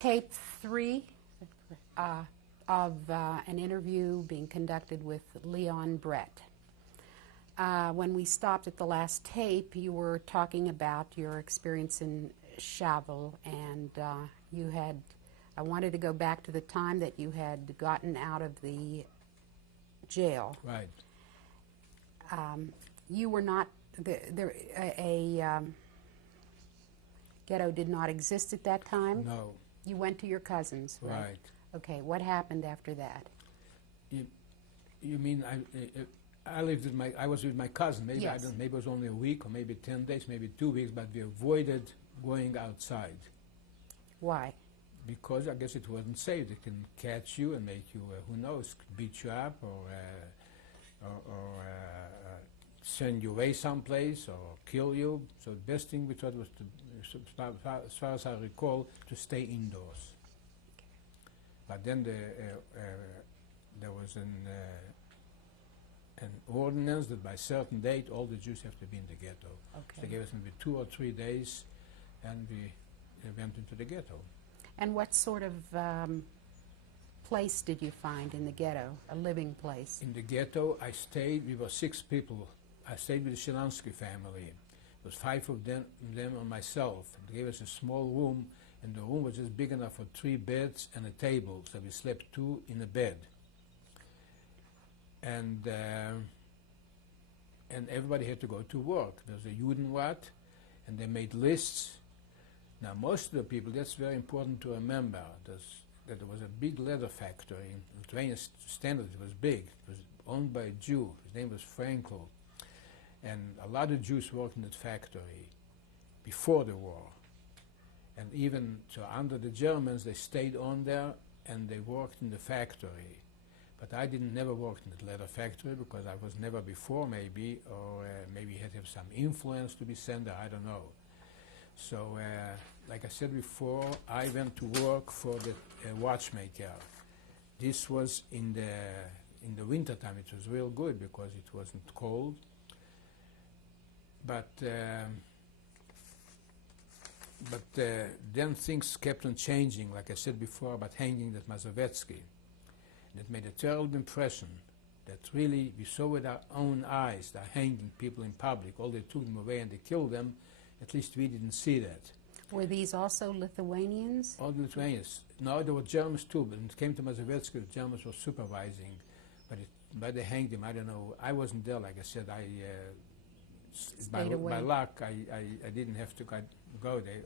Tape 3 of an interview being conducted with Leon Brett. When we stopped at the last tape, you were talking about your experience in Shaville, and I wanted to go back to the time that you had gotten out of the jail. Right. You were not, ghetto did not exist at that time? No. You went to your cousins, right? Right. Okay, what happened after that? You mean I lived with I was with my cousin. Maybe Yes. maybe it was only a week, or maybe 10 days, maybe 2 weeks, but we avoided going outside Why? because I guess it wasn't safe. They can catch you and make you, who knows, beat you up or send you away someplace or kill you. So the best thing we thought was to, as far as I recall, to stay indoors. But then there was an ordinance that by a certain date all the Jews have to be in the ghetto. Okay. So they gave us maybe 2 or 3 days, and we went into the ghetto. And what sort of place did you find in the ghetto, a living place? In the ghetto, I stayed. We were 6 people. I stayed with the Shalansky family. It was 5 of them and myself. They gave us a small room, and the room was just big enough for 3 beds and a table. So we slept 2 in a bed. And everybody had to go to work. There was a Judenrat, and they made lists. Now, most of the people, that's very important to remember, that there was a big leather factory in Lithuanian standard. It was big. It was owned by a Jew. His name was Frankel. And a lot of Jews worked in that factory before the war. And even so, under the Germans, they stayed on there and they worked in the factory. But I never worked in the leather factory because I was never before, maybe, or maybe had to have some influence to be sent there, I don't know. So, like I said before, I went to work for the watchmaker. This was in the winter time. It was real good because it wasn't cold. But then things kept on changing, like I said before, about hanging that Mazowiecki. That made a terrible impression that really we saw with our own eyes, they're hanging people in public. All they took them away and they killed them. At least we didn't see that. Were these also Lithuanians? All the Lithuanians. No, there were Germans too, but when it came to Mazowiecki, the Germans were supervising. But they hanged him, I don't know. I wasn't there, like I said. By luck, I didn't have to go. They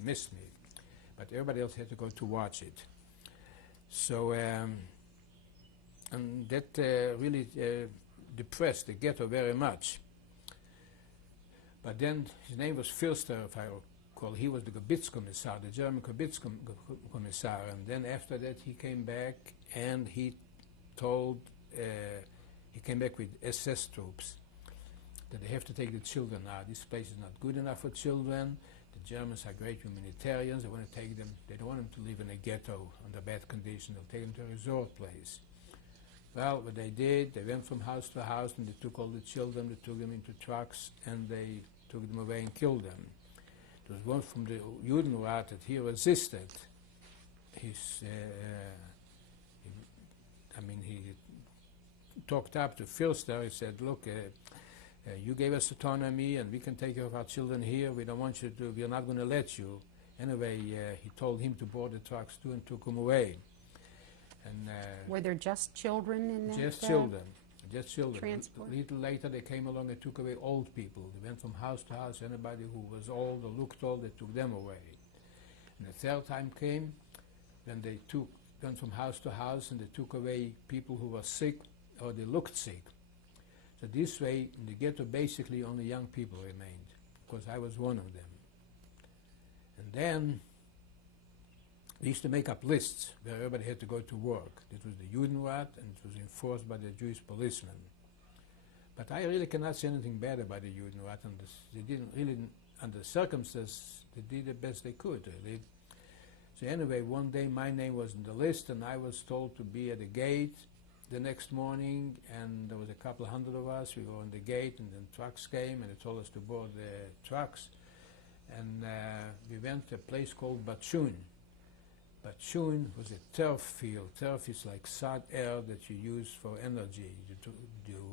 missed me. But everybody else had to go to watch it. So, and that really depressed the ghetto very much. But then his name was Filster, if I recall. He was the Gebietskommissar, the German Gebietskommissar. And then after that he came back and he came back with SS troops that they have to take the children out. This place is not good enough for children. The Germans are great humanitarians. They want to take them. They don't want them to live in a ghetto under bad conditions. They'll take them to a resort place. Well, what they did, they went from house to house and they took all the children, they took them into trucks and they took them away and killed them. There was one from the Judenrat that he resisted. He talked up to Filster. He said, look, you gave us autonomy and we can take care of our children here. We don't want you to, we're not going to let you. Anyway, he told him to board the trucks too and took them away. And, were there just children in that? Just children. Just children. Transport? A little later they came along and took away old people. They went from house to house. Anybody who was old or looked old, they took them away. And the third time came when they went from house to house and they took away people who were sick or they looked sick. So this way, in the ghetto, basically only young people remained, because I was one of them. And then they used to make up lists where everybody had to go to work. This was the Judenrat, and it was enforced by the Jewish policemen. But I really cannot say anything bad about the Judenrat. And they didn't really, under the circumstances, they did the best they could. Really. So anyway, one day my name was on the list, and I was told to be at the gate the next morning, and there was a couple hundred of us. We were on the gate, and then trucks came, and they told us to board the trucks. And we went to a place called Batshun. But Shun was a turf field. Turf is like sod air that you use for energy.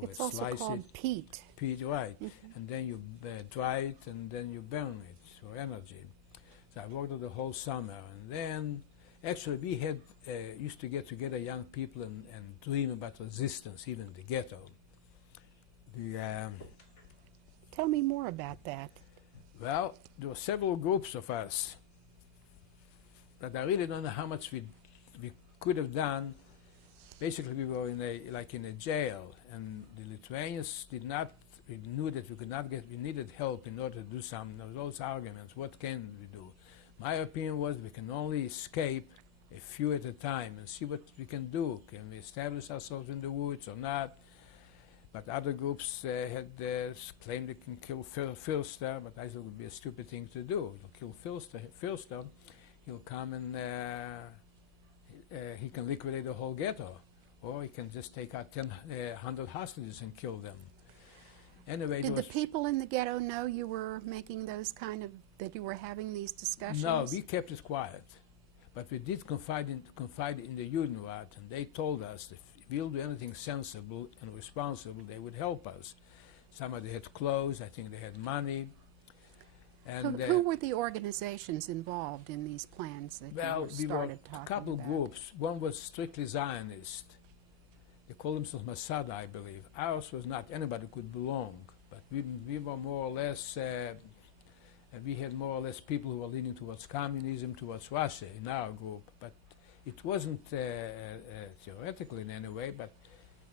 It's also slice called it, peat. peat, right, and then you dry it, and then you burn it for energy. So I worked the whole summer, and then actually we had used to get together young people and dream about resistance, even the ghetto. Tell me more about that. Well, there were several groups of us, but I really don't know how much we could have done. Basically, we were in a jail, and the Lithuanians did not. We knew that we could not get. We needed help in order to do something. There was all those arguments. What can we do? My opinion was we can only escape a few at a time and see what we can do. Can we establish ourselves in the woods or not? But other groups had claimed they can kill Filster, but I thought it would be a stupid thing to do. You'll kill Filster, he'll come and he can liquidate the whole ghetto, or he can just take out 100 hostages and kill them. Anyway, did the people in the ghetto know you were making those that you were having these discussions? No, we kept it quiet. But we did confide in the Judenrat, and they told us if we'll do anything sensible and responsible, they would help us. Some of them had clothes, I think they had money. And who were the organizations involved in these plans that you started talking about? A couple groups. One was strictly Zionist. They called themselves Masada, I believe. Ours was not. Anybody could belong. But we were more or less, we had more or less people who were leaning towards communism, towards Russia in our group. But it wasn't theoretical in any way, but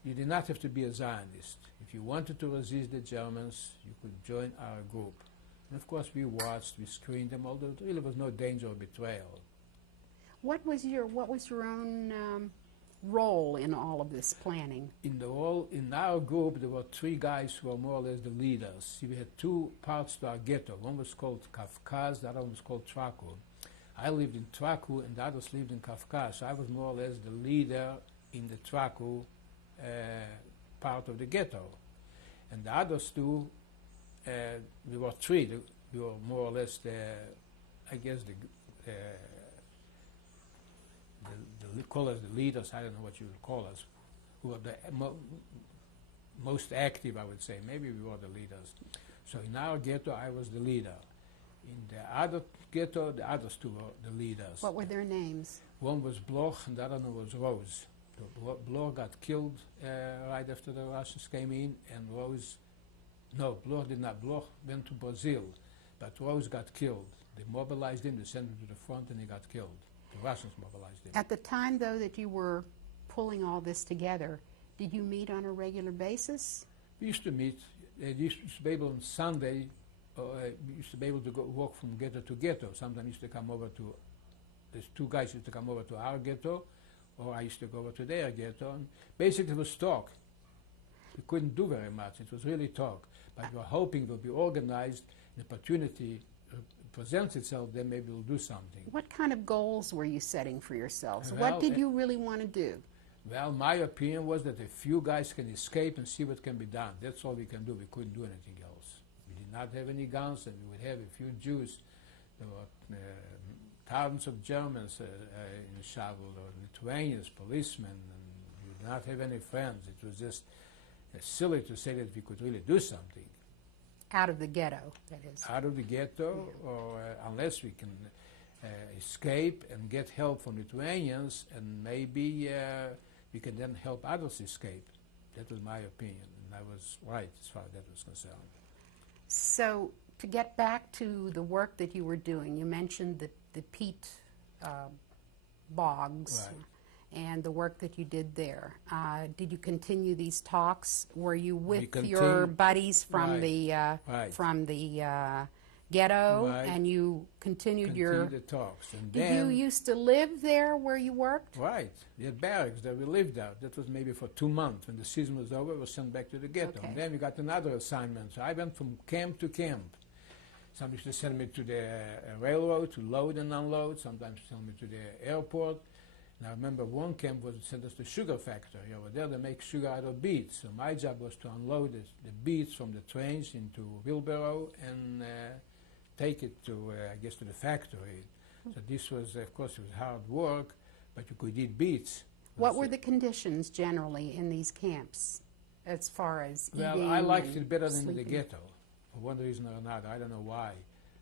you did not have to be a Zionist. If you wanted to resist the Germans, you could join our group. And of course we watched, we screened them, although there really was no danger of betrayal. What was your own role in all of this planning? In our group, there were three guys who were more or less the leaders. We had two parts to our ghetto. One was called Kafkaz, the other one was called Traku. I lived in Traku, and the others lived in Kafkaz. So I was more or less the leader in the Traku part of the ghetto. And the others two, we were three. We were more or less call us the leaders, I don't know what you would call us, who were the most active, I would say. Maybe we were the leaders. So in our ghetto, I was the leader. In the other ghetto, the others two were the leaders. What were their names? One was Bloch, and the other one was Rose. Bloch got killed right after the Russians came in, and Rose, no, Bloch did not. Bloch went to Brazil, but Rose got killed. They mobilized him, they sent him to the front, and he got killed. The Russians mobilized him. At the time, though, that you were pulling all this together, did you meet on a regular basis? We used to meet. We used to be able on Sunday, we used to be able to go walk from ghetto to ghetto. Sometimes used to come over to, these two guys used to come over to our ghetto, or I used to go over to their ghetto. And basically it was talk. We couldn't do very much. It was really talk. But we were hoping it would be organized, an opportunity presents itself, then maybe we'll do something. What kind of goals were you setting for yourselves? Well, what did you really want to do? Well, my opinion was that a few guys can escape and see what can be done. That's all we can do. We couldn't do anything else. We did not have any guns, and we would have a few Jews. There were thousands of Germans in Shabul, or Lithuanians, policemen, and we did not have any friends. It was just silly to say that we could really do something. Out of the ghetto, that is. Out of the ghetto, or unless we can escape and get help from Lithuanians, and maybe we can then help others escape. That was my opinion, and I was right as far as that was concerned. So, to get back to the work that you were doing, you mentioned the peat bogs. Right. And the work that you did there. Did you continue these talks? Were you with your continued, buddies from right. the ghetto, Right. and you continued the talks, and Did then you used to live there where you worked? right, we had barracks that we lived out. That was maybe for 2 months. When the season was over, we were sent back to the ghetto. Okay. And then we got another assignment. So I went from camp to camp. Some used to send me to the railroad to load and unload. Sometimes send me to the airport. And I remember one camp was sent us to sugar factory. Over there they make sugar out of beets. So my job was to unload the beets from the trains into wheelbarrow and take it to, I guess, to the factory. So this was, of course, it was hard work, but you could eat beets. What were the conditions generally in these camps as far as Well, eating I liked and it better than the sleeping? ghetto, for one reason or another. I don't know why.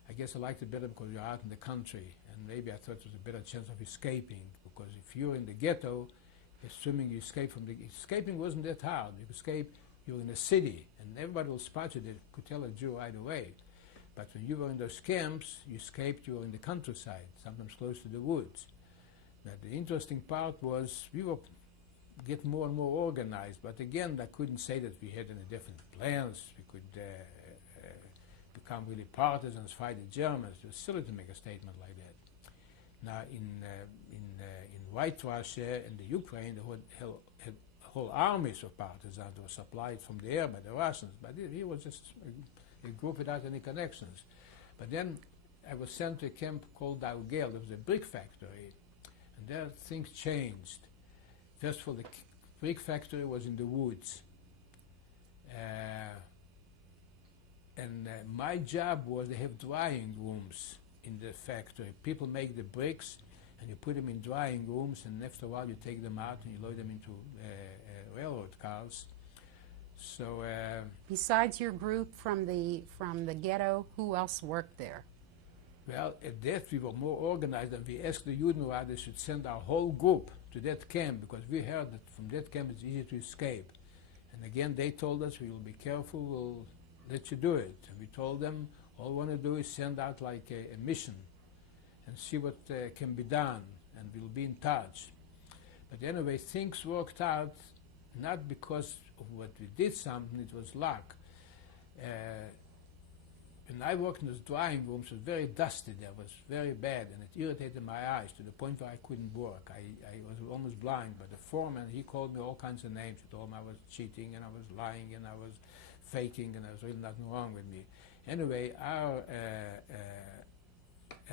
I guess I liked it better because you're out in the country, and maybe I thought it was a better chance of escaping, because if you're in the ghetto, assuming you escape from the... Escaping wasn't that hard. You could escape, you're in a city, and everybody will spot you. They could tell a Jew right away. But when you were in those camps, you escaped, you were in the countryside, sometimes close to the woods. Now, the interesting part was we were getting more and more organized, but again, I couldn't say that we had any different plans. We could become really partisans, fight the Germans. It was silly to make a statement like that. Now, in White Russia and the Ukraine, they had whole armies of partisans that were supplied from the air by the Russians, but he was just a group without any connections. But then I was sent to a camp called Daugel. There was a brick factory, and there things changed. First of all, the brick factory was in the woods. And my job was to have drying rooms in the factory. People make the bricks, and you put them in drying rooms, and after a while you take them out and you load them into railroad cars. So Besides your group from the ghetto, who else worked there? well, at that we were more organized, and we asked the Judenrat they should send our whole group to that camp, because we heard that from that camp it's easy to escape. And again, they told us, we will be careful, we'll let you do it. And we told them, all we want to do is send out like a mission and see what can be done, and we'll be in touch. But anyway, things worked out, not because of what we did something, it was luck. When I worked in those drying rooms, it was very dusty there, it was very bad, and it irritated my eyes to the point where I couldn't work. I was almost blind, but the foreman, he called me all kinds of names. He told me I was cheating, and I was lying, and I was faking, and there was really nothing wrong with me. Anyway, our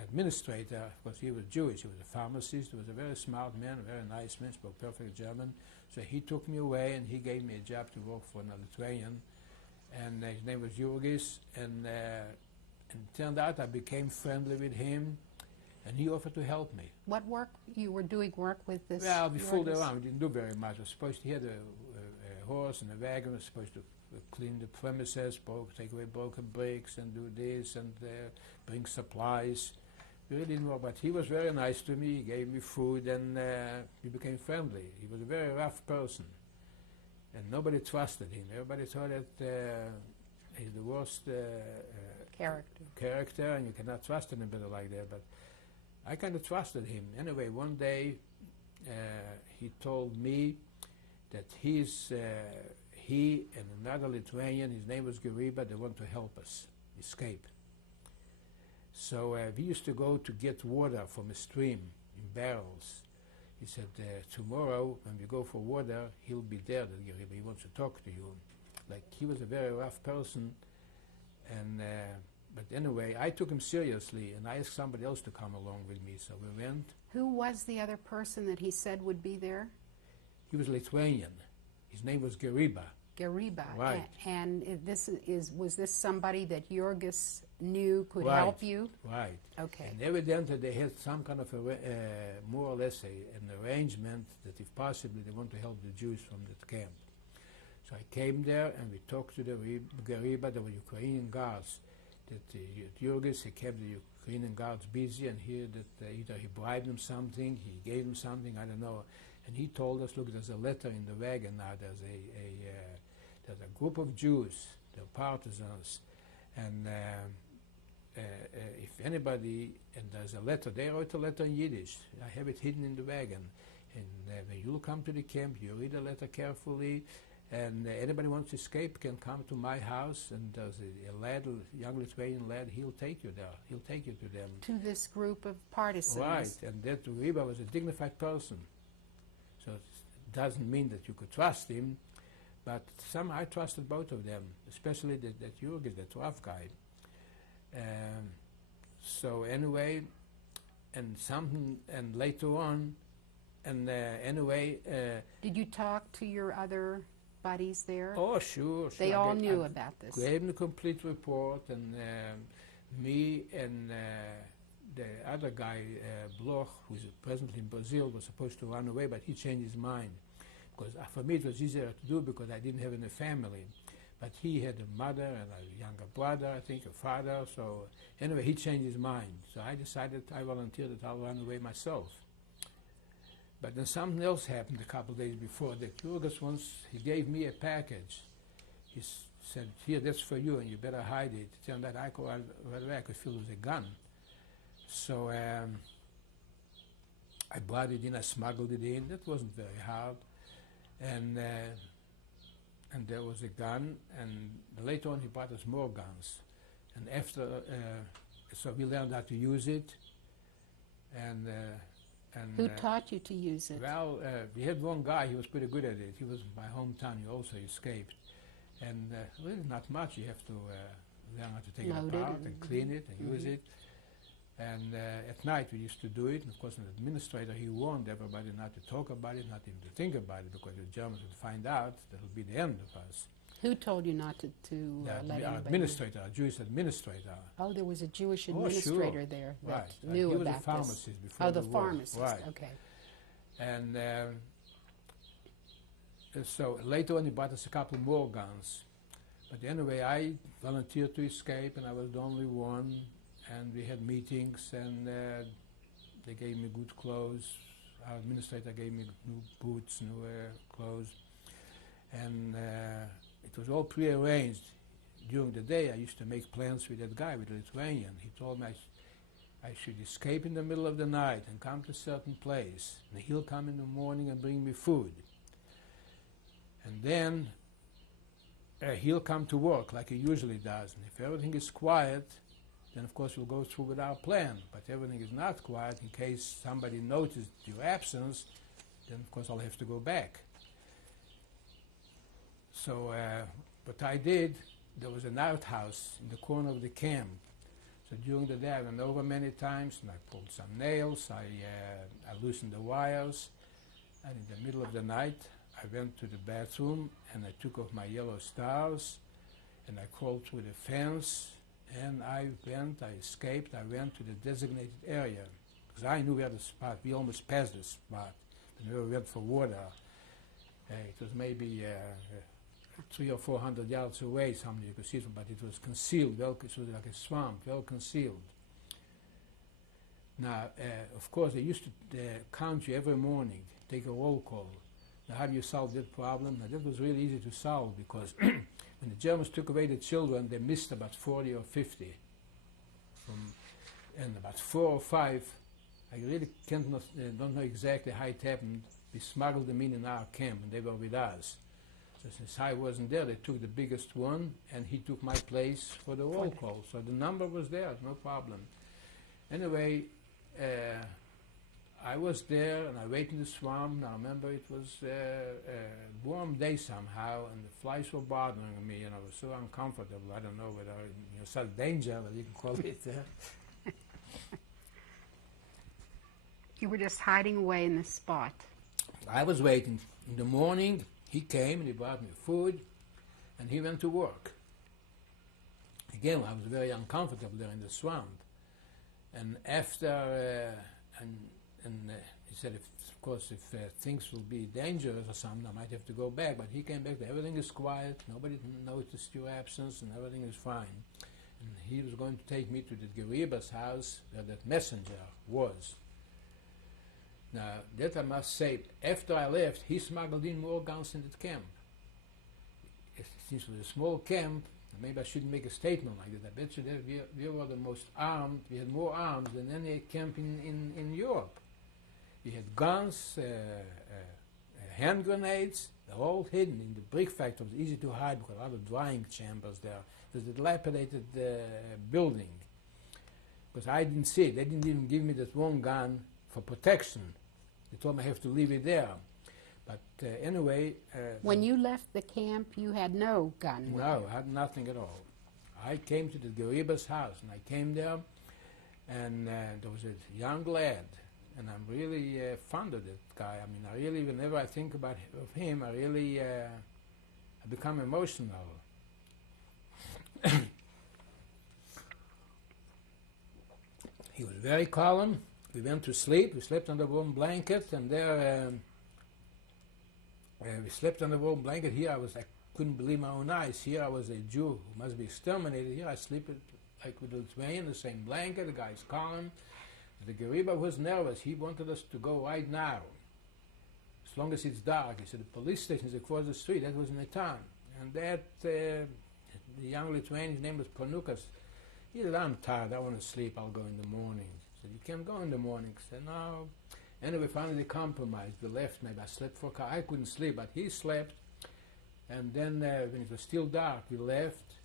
administrator, of course, he was Jewish, he was a pharmacist, he was a very smart man, a very nice man, spoke perfect German. So he took me away, and he gave me a job to work for a Lithuanian, and his name was Jurgis, and it turned out I became friendly with him, and he offered to help me. What work you were doing? Work with this? Well, we fooled Jurgis? around, we didn't do very much. I was supposed to, he had a horse and a wagon, was supposed to clean the premises, take away broken bricks, and do this, and bring supplies. We really didn't work, but he was very nice to me, he gave me food, and we became friendly. He was a very rough person, and nobody trusted him. Everybody thought that he's the worst character, and you cannot trust anybody like that, but I kind of trusted him. Anyway, one day he told me that he and another Lithuanian, his name was Geriba, they want to help us escape. So we used to go to get water from a stream in barrels. He said, tomorrow when we go for water, he'll be there, the Geriba, he wants to talk to you. Like, he was a very rough person, and but anyway, I took him seriously, and I asked somebody else to come along with me, so we went. Who was the other person that he said would be there? He was Lithuanian. His name was Geriba. Geriba. Right. And was this somebody that Jurgis knew could Right. help you? Right. Okay. And evidently they had some kind of more or less an arrangement that if possible they want to help the Jews from that camp. So I came there and we talked to the Geriba. There were Ukrainian guards that Jurgis, he kept the Ukrainian guards busy, and here that either he bribed them something, he gave them something, I don't know. And he told us, look, there's a letter in the wagon now, there's a group of Jews, they're partisans, and if anybody, and there's a letter, they wrote a letter in Yiddish, I have it hidden in the wagon, and when you'll come to the camp, you read the letter carefully, and anybody wants to escape can come to my house, and there's a lad, a young Lithuanian lad, he'll take you there, he'll take you to them. To this group of partisans. Right, and that Geriba was a dignified person. So it doesn't mean that you could trust him, but somehow I trusted both of them, especially that Jurgis, that rough guy. So anyway, and later on, and anyway... Did you talk to your other buddies there? Oh, sure. They all knew about this. Gave him the complete report, and me and the other guy, Bloch, who's presently in Brazil, was supposed to run away, but he changed his mind. Because for me it was easier to do because I didn't have any family. But he had a mother and a younger brother, I think, a father. So anyway, he changed his mind. So I decided, I volunteered that I'll run away myself. But then something else happened a couple of days before. The Kyrgyz once, he gave me a package. He said, here, that's for you, and you better hide it. It turned out right away I could feel it was a gun. So I brought it in, I smuggled it in. That wasn't very hard. And there was a gun, and later on he brought us more guns. And after, so we learned how to use it. And Who taught you to use it? well, we had one guy, he was pretty good at it. He was in my hometown, he also escaped. And really not much, you have to learn how to take Load it it apart and clean it and use it. And at night we used to do it, and of course an administrator, he warned everybody not to talk about it, not even to think about it, because the Germans would find out, that would be the end of us. Who told you not to let Our anybody? administrator, our Jewish administrator. Oh, there was a Jewish Oh, sure. administrator there that Right. knew he was about a pharmacist this. before Oh, the war. pharmacist. Right. Okay. And so later on he bought us a couple more guns. But anyway, I volunteered to escape, and I was the only one. And we had meetings, and they gave me good clothes. Our administrator gave me new boots, new clothes. And it was all prearranged. During the day, I used to make plans with that guy, with the Lithuanian. He told me I should escape in the middle of the night and come to a certain place. And he'll come in the morning and bring me food. And then he'll come to work like he usually does. And if everything is quiet, then of course we'll go through with our plan. But everything is not quiet, in case somebody noticed your absence, then of course I'll have to go back. So what I did, there was an outhouse in the corner of the camp. So during the day I went over many times, and I pulled some nails, I loosened the wires, and in the middle of the night I went to the bathroom and I took off my yellow stars and I crawled through the fence, and I escaped, I went to the designated area, because I knew where the spot, we almost passed the spot, and we went for water. It was maybe 300 or 400 yards away, something you could see it, but it was concealed, it was like a swamp, well concealed. Now, of course, they used to count you every morning, take a roll call. Now, how do you solve that problem? Now, that was really easy to solve, because when the Germans took away the children, they missed about 40 or 50. And about 4 or 5, I really don't know exactly how it happened. We smuggled them in our camp, and they were with us. So since I wasn't there, they took the biggest one, and he took my place for the roll call. So the number was there, no problem. Anyway, I was there, and I waited in the swamp. I remember it was a warm day somehow, and the flies were bothering me, and I was so uncomfortable. I don't know whether such danger, that you can call it. You were just hiding away in this spot. I was waiting. In the morning, he came and he brought me food, and he went to work. Again, I was very uncomfortable there in the swamp. And after, he said, of course, if things will be dangerous or something, I might have to go back. But he came back, everything is quiet, nobody noticed your absence, and everything is fine. And he was going to take me to the Geriba's house where that messenger was. Now, that I must say, after I left, he smuggled in more guns in the camp. Since it was a small camp, maybe I shouldn't make a statement like that. I bet you that we were the most armed, we had more arms than any camp in Europe. We had guns, hand grenades, they're all hidden in the brick factory. It was easy to hide because a lot of drying chambers there. It was a dilapidated building. Because I didn't see it. They didn't even give me that one gun for protection. They told me I have to leave it there. But anyway... when you left the camp, you had no gun with No, you. I had nothing at all. I came to the Geriba's house, and I came there, and there was a young lad, and I'm really fond of that guy. I mean, I really, whenever I think about of him, I really I become emotional. He was very calm. We went to sleep. We slept on the warm blanket, and there we slept on the warm blanket. Here I couldn't believe my own eyes. Here I was a Jew who must be exterminated. Here I sleep like with the Lithuanian, the same blanket. The guy's calm. The Geriba was nervous. He wanted us to go right now, as long as it's dark. He said the police station is across the street. That was in the town. And that the young Lithuanian, his name was Panukas. He said, I'm tired. I want to sleep. I'll go in the morning. He said, you can't go in the morning. I said, no. Anyway, finally they compromised. We left. Maybe I slept for a car. I couldn't sleep, but he slept. And then when it was still dark, we left.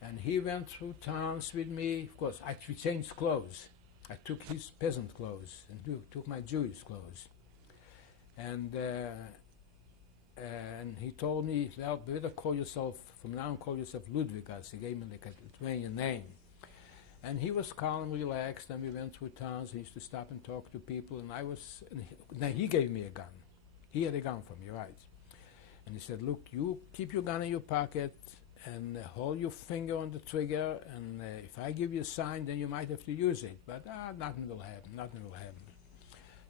And he went through towns with me. Of course, we changed clothes. I took his peasant clothes and took my Jewish clothes. And he told me, well, better call yourself, from now on call yourself Ludvigas. He gave me like a Lithuanian name. And he was calm, relaxed, and we went through towns. He used to stop and talk to people, and now he gave me a gun. He had a gun for me, right? And he said, look, you keep your gun in your pocket and hold your finger on the trigger, and if I give you a sign, then you might have to use it. But nothing will happen, nothing will happen.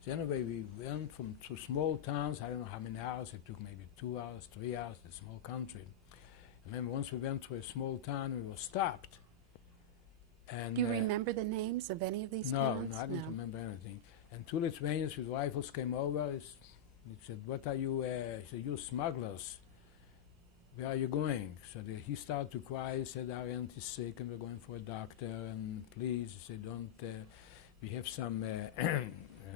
So anyway, we went to small towns. I don't know how many hours. It took maybe 2 hours, 3 hours, it's a small country. I remember once we went to a small town, we were stopped. And Do you remember the names of any of these towns? No, I don't remember anything. And two Lithuanians with rifles came over. He said, what are you? He said, you're smugglers. Where are you going? So he started to cry. He said, our aunt is sick and we're going for a doctor. And please, he said, don't, we have some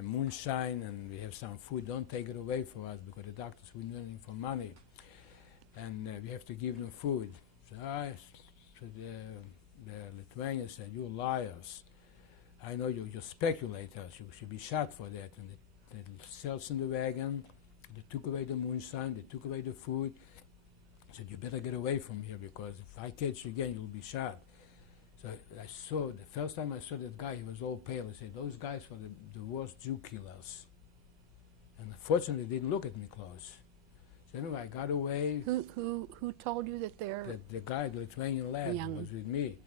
moonshine and we have some food. Don't take it away from us because the doctors will need anything for money. And we have to give them food. So the Lithuanian said, you're liars. I know you're speculators. You should be shot for that. And they cells in the wagon. They took away the moonshine. They took away the food. Said, you better get away from here because if I catch you again, you'll be shot. So I saw, the first time I saw that guy, he was all pale. I said, those guys were the worst Jew killers. And unfortunately, they didn't look at me close. So anyway, I got away. Who told you that they're... The guy, the Lithuanian lad, who was with me.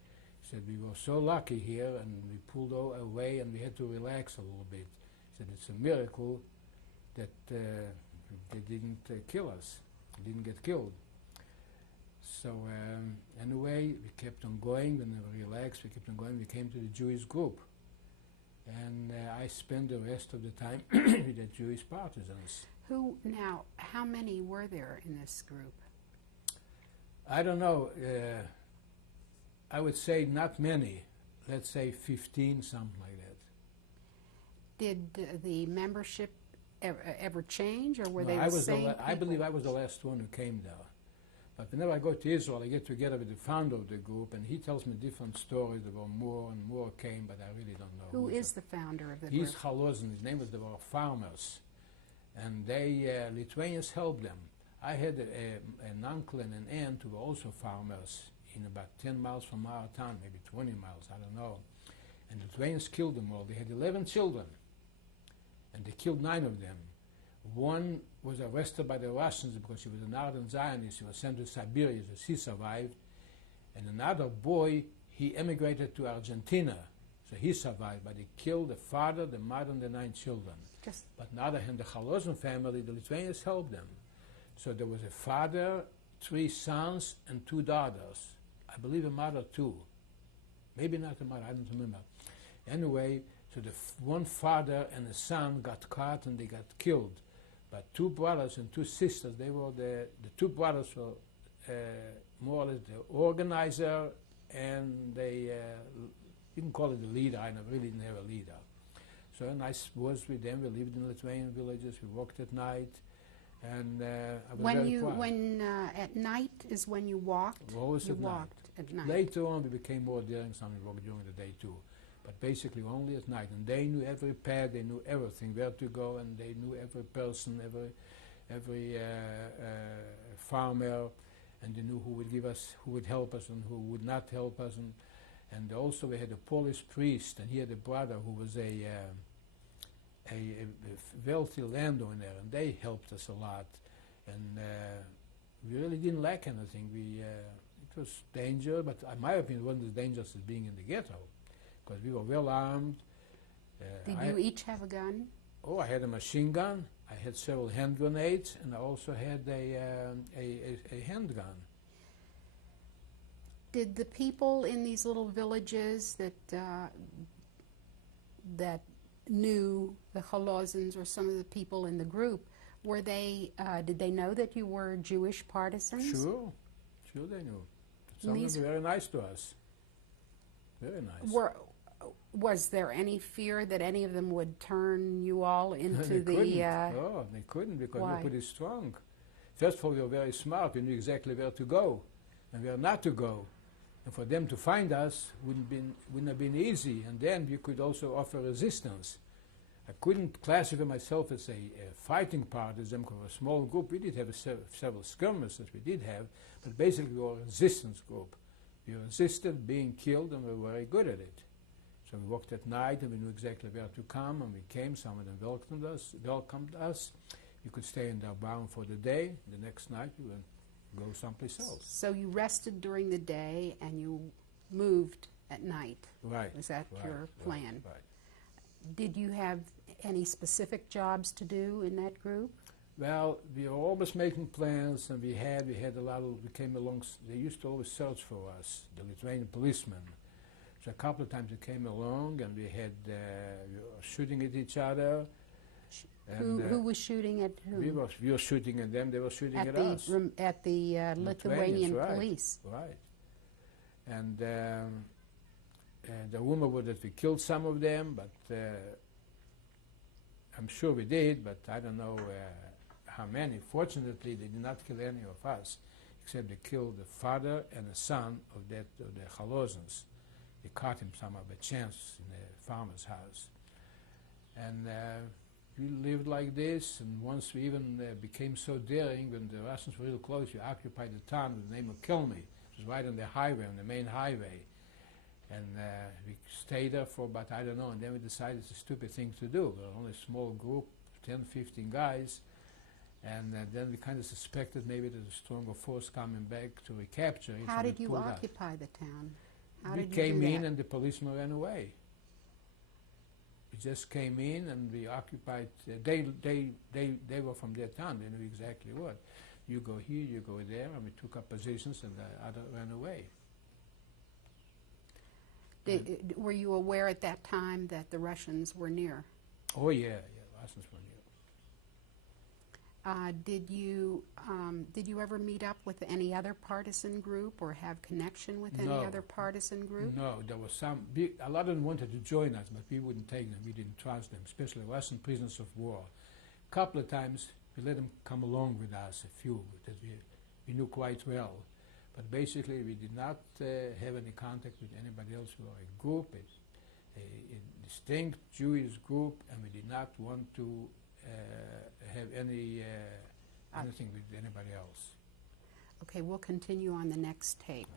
He said, we were so lucky here, and we pulled away, and we had to relax a little bit. He said, it's a miracle that they didn't kill us, didn't get killed. So anyway, we kept on going. When we were relaxed, we kept on going. We came to the Jewish group. And I spent the rest of the time with the Jewish partisans. How many were there in this group? I don't know. I would say not many. Let's say 15, something like that. Did the membership ever change, or were No, they the same people? I believe I was the last one who came there. But whenever I go to Israel, I get together with the founder of the group, and he tells me different stories. There were more and more came, but I really don't know. Who is the founder of the He's group? Chalozin. His name was, they were farmers. And they, Lithuanians helped them. I had an uncle and an aunt who were also farmers in about 10 miles from our town, maybe 20 miles, I don't know. And the Lithuanians killed them all. They had 11 children, and they killed 9 of them. One was arrested by the Russians because he was an ardent Zionist. He was sent to Siberia, so he survived. And another boy, he emigrated to Argentina, so he survived. But they killed the father, the mother, and the 9 children. But on the other hand, the Chalozin family, the Lithuanians helped them. So there was a father, 3 sons, and 2 daughters. I believe a mother too. Maybe not a mother, I don't remember. Anyway, so the one father and a son got caught and they got killed. But 2 brothers and 2 sisters, they were the 2 brothers were more or less the organizer, and they, you can call it the leader. I really didn't have a leader. So I was with them. We lived in Lithuanian villages. We walked at night, and I was very quiet. At night is when you walked? Always at night. Later on, we became more daring. Some we walked during the day too. But basically only at night. And they knew every path, they knew everything, where to go, and they knew every person, every farmer, and they knew who would give us, who would help us and who would not help us. And also we had a Polish priest, and he had a brother who was a wealthy landowner, and they helped us a lot. And we really didn't lack anything. It was danger, but in my opinion, it wasn't as dangerous as being in the ghetto, because we were well armed, Did I, you each have a gun? oh, I had a machine gun. I had several hand grenades, and I also had a handgun. Did the people in these little villages that knew the Chalozans, or some of the people in the group, were they? Did they know that you were Jewish partisans? Sure, sure they knew. Some of These- them were very nice to us. Very nice. Was there any fear that any of them would turn you all into they the? couldn't. Oh, they couldn't because why? we were pretty strong. First of all, we were very smart. We knew exactly where to go and where not to go. And for them to find us wouldn't have been easy. And then we could also offer resistance. I couldn't classify myself as a fighting partisan because we're a small group. We did have several skirmishes that we did have, but basically we were a resistance group. We resisted being killed, and we were very good at it. So we walked at night, and we knew exactly where to come, and we came. Some of them welcomed us. We could stay in their barn for the day. The next night we would go someplace else. So you rested during the day and you moved at night. Right. Was that your plan? Right. Did you have any specific jobs to do in that group? Well, we were always making plans, and we had a lot of. We came along. They used to always search for us, the Lithuanian policemen. So a couple of times they came along, and we were shooting at each other. Who was shooting at whom? We were shooting at them. They were shooting at us. At the Lithuanian right. police. Right. And the rumor was that we killed some of them, but I'm sure we did, but I don't know how many. Fortunately, they did not kill any of us, except they killed the father and the son of the Chalozans. They caught him somehow by chance in a farmer's house. And we lived like this, and once we even became so daring, when the Russians were real close, we occupied a town with the name of Kilmy. It was right on the highway, on the main highway. And we stayed there for about, I don't know, and then we decided it's a stupid thing to do. We were only a small group, 10, 15 guys, and then we kind of suspected maybe there's a stronger force coming back to recapture it. How so we did you pulled out. occupy the town? How We did you came do in that? and the policemen ran away. We just came in and we occupied, they were from their town, they knew exactly what. You go here, you go there, and we took up positions and the other ran away. Were you aware at that time that the Russians were near? Oh yeah, Russians were near. Did you ever meet up with any other partisan group or have connection with any No. other partisan group? No, there was a lot of them wanted to join us, but we wouldn't take them, we didn't trust them, especially Russian prisoners of war. A couple of times we let them come along with us, a few that we knew quite well. But basically we did not have any contact with anybody else. We were a group, a distinct Jewish group, and we did not want to have anything with anybody else. Okay, we'll continue on the next tape.